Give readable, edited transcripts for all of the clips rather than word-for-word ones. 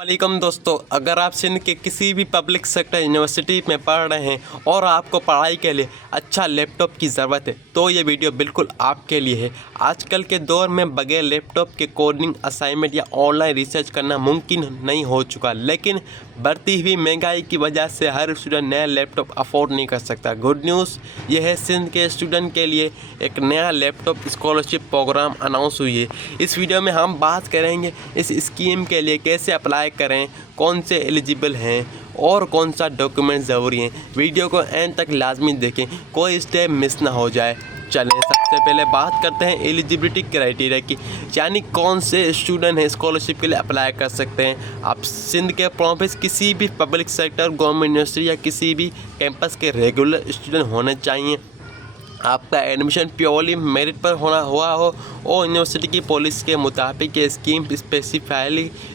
वालेकुम दोस्तों, अगर आप सिंध के किसी भी पब्लिक सेक्टर यूनिवर्सिटी में पढ़ रहे हैं और आपको पढ़ाई के लिए अच्छा लैपटॉप की ज़रूरत है तो ये वीडियो बिल्कुल आपके लिए है। आजकल के दौर में बगैर लैपटॉप के कोडिंग असाइनमेंट या ऑनलाइन रिसर्च करना मुमकिन नहीं हो चुका, लेकिन बढ़ती हुई महंगाई की वजह से हर स्टूडेंट नया लैपटॉप अफोर्ड नहीं कर सकता। गुड न्यूज़ यह है, सिंध के स्टूडेंट के लिए एक नया लैपटॉप स्कॉलरशिप प्रोग्राम अनाउंस हुई है। इस वीडियो में हम बात करेंगे इस स्कीम के लिए कैसे अप्लाई करें, कौन से एलिजिबल हैं और कौन सा डॉक्यूमेंट ज़रूरी हैं। वीडियो को एंड तक लाजमी देखें, कोई स्टेप मिस ना हो जाए। चलें, सबसे पहले बात करते हैं एलिजिबिलिटी क्राइटेरिया की, यानी कौन से स्टूडेंट हैं स्कॉलरशिप के लिए अप्लाई कर सकते हैं। आप सिंध के प्रोविंस किसी भी पब्लिक सेक्टर गवर्नमेंट यूनिवर्सिटी या किसी भी कैंपस के रेगुलर स्टूडेंट होने चाहिए। आपका एडमिशन प्योरली मेरिट पर हुआ हो और यूनिवर्सिटी की पॉलिसी के मुताबिक ये स्कीम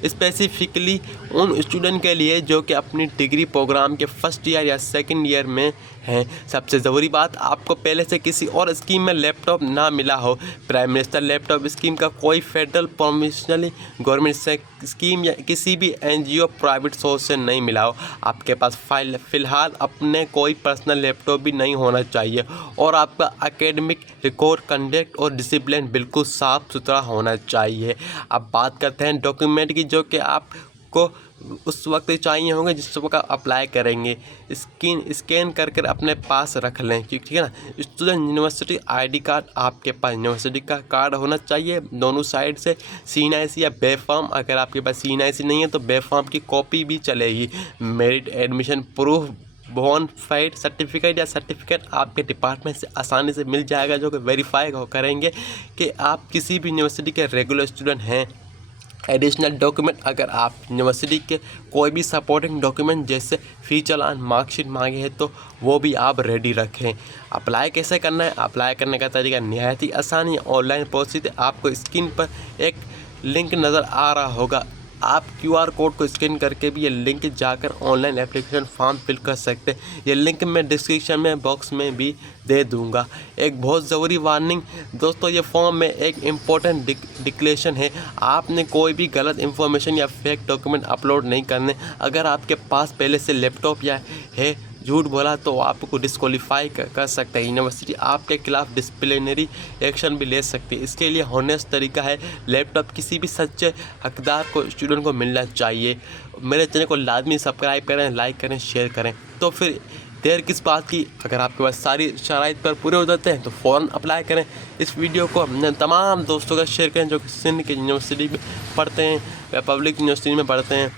स्पेसिफिकली उन स्टूडेंट के लिए जो कि अपनी डिग्री प्रोग्राम के फर्स्ट ईयर या सेकंड ईयर में हैं। सबसे ज़रूरी बात, आपको पहले से किसी और स्कीम में लैपटॉप ना मिला हो। प्राइम मिनिस्टर लैपटॉप स्कीम का कोई फेडरल प्रोविजनली गवर्नमेंट स्कीम या किसी भी NGO प्राइवेट सोर्स से नहीं मिला हो। आपके पास फ़िलहाल अपने कोई पर्सनल लैपटॉप भी नहीं होना चाहिए और आपका एकेडमिक रिकॉर्ड, कंडक्ट और डिसिप्लिन बिल्कुल साफ़ सुथरा होना चाहिए। अब बात करते हैं डॉक्यूमेंट की, जो कि आपको उस वक्त चाहिए होंगे जिस वक्त आप अप्लाई करेंगे। स्कैन करके अपने पास रख लें, ठीक है ना। स्टूडेंट यूनिवर्सिटी ID कार्ड, आपके पास यूनिवर्सिटी का कार्ड होना चाहिए दोनों साइड से। CNIC या बेफॉर्म, अगर आपके पास CNIC नहीं है तो बेफॉर्म की कॉपी भी चलेगी। Merit admission proof, bonafide certificate या सर्टिफिकेट आपके डिपार्टमेंट से आसानी से मिल जाएगा, जो कि वेरीफाई करेंगे कि आप किसी भी यूनिवर्सिटी के रेगुलर स्टूडेंट हैं। एडिशनल डॉक्यूमेंट, अगर आप यूनिवर्सिटी के कोई भी सपोर्टिंग डॉक्यूमेंट जैसे फी चालान, मार्कशीट मांगे हैं तो वो भी आप रेडी रखें। अप्लाई कैसे करना है? अप्लाई करने का तरीका निहायत ही आसान है। ऑनलाइन प्रोसेस, आपको स्क्रीन पर एक लिंक नज़र आ रहा होगा, आप QR कोड को स्कैन करके भी ये लिंक जाकर ऑनलाइन एप्लीकेशन फॉर्म फिल कर सकते हैं। ये लिंक मैं डिस्क्रिप्शन में बॉक्स में भी दे दूंगा। एक बहुत ज़रूरी वार्निंग दोस्तों, ये फॉर्म में एक इम्पोर्टेंट डिक्लेरेशन है। आपने कोई भी गलत इन्फॉर्मेशन या फेक डॉक्यूमेंट अपलोड नहीं करने। अगर आपके पास पहले से लैपटॉप या है, झूठ बोला तो आपको डिस्क्वालीफाई कर सकते हैं। यूनिवर्सिटी आपके खिलाफ डिसिप्लिनरी एक्शन भी ले सकती है। इसके लिए होनेस्ट तरीका है, लैपटॉप किसी भी सच्चे हकदार को, स्टूडेंट को मिलना चाहिए। मेरे चैनल को लाजमी सब्सक्राइब करें, लाइक करें, शेयर करें। तो फिर देर किस बात की, अगर आपके पास सारी शराइत पर पूरे हो जाते हैं तो फ़ौरन अप्लाई करें। इस वीडियो को अपने तमाम दोस्तों का शेयर करें जो कि सिंध की यूनिवर्सिटी में पढ़ते हैं या पब्लिक यूनिवर्सिटी में पढ़ते हैं,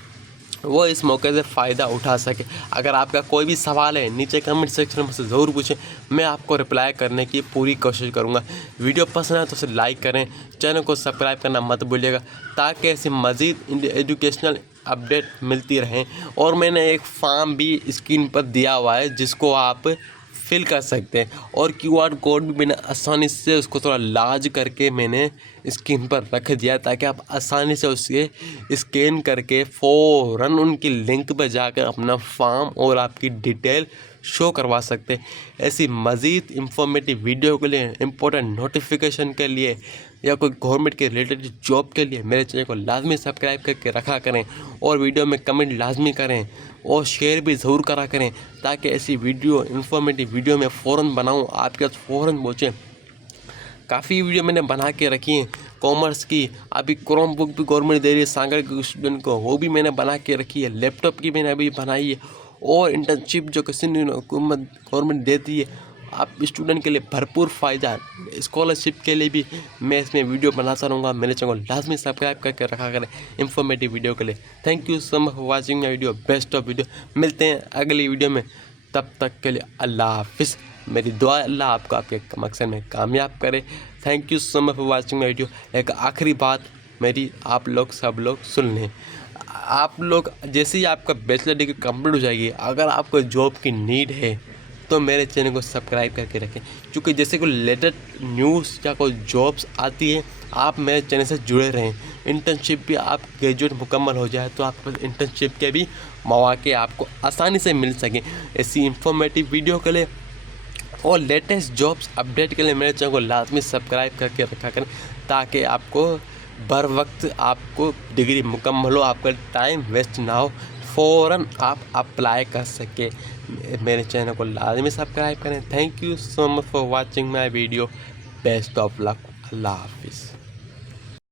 वो इस मौके से फ़ायदा उठा सके। अगर आपका कोई भी सवाल है नीचे कमेंट सेक्शन में से ज़रूर पूछें, मैं आपको रिप्लाई करने की पूरी कोशिश करूँगा। वीडियो पसंद है तो उसे लाइक करें, चैनल को सब्सक्राइब करना मत भूलिएगा ताकि ऐसी मज़ीद एजुकेशनल अपडेट मिलती रहें। और मैंने एक फॉर्म भी स्क्रीन पर दिया हुआ है जिसको आप फिल कर सकते हैं, और QR कोड भी मैंने आसानी से उसको थोड़ा लार्ज करके मैंने स्क्रीन पर रख दिया ताकि आप आसानी से उसके स्कैन करके फ़ौरन उनकी लिंक पर जाकर अपना फॉर्म और आपकी डिटेल शो करवा सकते हैं। ऐसी मज़ीद इंफॉर्मेटिव वीडियो के लिए, इम्पोर्टेंट नोटिफिकेशन के लिए या कोई गवर्नमेंट के रिलेटेड जॉब के लिए मेरे चैनल को लाजमी सब्सक्राइब करके रखा करें और वीडियो में कमेंट लाजमी करें और शेयर भी ज़रूर करा करें ताकि ऐसी वीडियो, इंफॉर्मेटिव वीडियो मैं फ़ौरन बनाऊं, आपके पास फ़ौरन पहुँचे। काफ़ी वीडियो मैंने बना के रखी हैं कॉमर्स की, अभी क्रोम बुक भी गवर्नमेंट दे रही है सांगड़ के स्टूडेंट को, वो भी मैंने बना के रखी है। लैपटॉप की मैंने अभी बनाई है, और इंटर्नशिप जो किसी हुकूमत गवर्नमेंट देती है आप स्टूडेंट के लिए भरपूर फ़ायदा है। स्कॉलरशिप के लिए भी मैं इसमें वीडियो बनाता रहूँगा। मेरे चैनल को लाजमी सब्सक्राइब करके रखा करें इंफॉर्मेटिव वीडियो के लिए। Thank you so much for watching my video, best of video. मिलते हैं अगली वीडियो में, तब तक के लिए अल्लाह हाफिज़। मेरी दुआ अल्लाह आपको आपके मकसद में कामयाब करे। Thank you so much for watching my video. एक आखिरी बात मेरी, आप लोग सब लोग सुन लें। आप लोग जैसे ही आपका बैचलर डिग्री कंप्लीट हो जाएगी, अगर आपको जॉब की नीड है तो मेरे चैनल को सब्सक्राइब करके रखें, क्योंकि जैसे कोई लेटेस्ट न्यूज़ या कोई जॉब्स आती है आप मेरे चैनल से जुड़े रहें। इंटर्नशिप भी आप ग्रेजुएट मुकम्मल हो जाए तो आपको इंटर्नशिप के भी मौके आपको आसानी से मिल सकें। ऐसी इंफॉर्मेटिव वीडियो के लिए और लेटेस्ट जॉब्स अपडेट के लिए मेरे चैनल को लाजमी सब्सक्राइब करके रखा करें ताकि आपको बर वक्त आपको डिग्री मुकम्मल हो, आपका टाइम वेस्ट ना हो, फ़ौरन आप अप्लाई कर सके। मेरे चैनल को लाजमी सब्सक्राइब करें। Thank you so much for watching my video. Best of luck. Allah हाफिज़।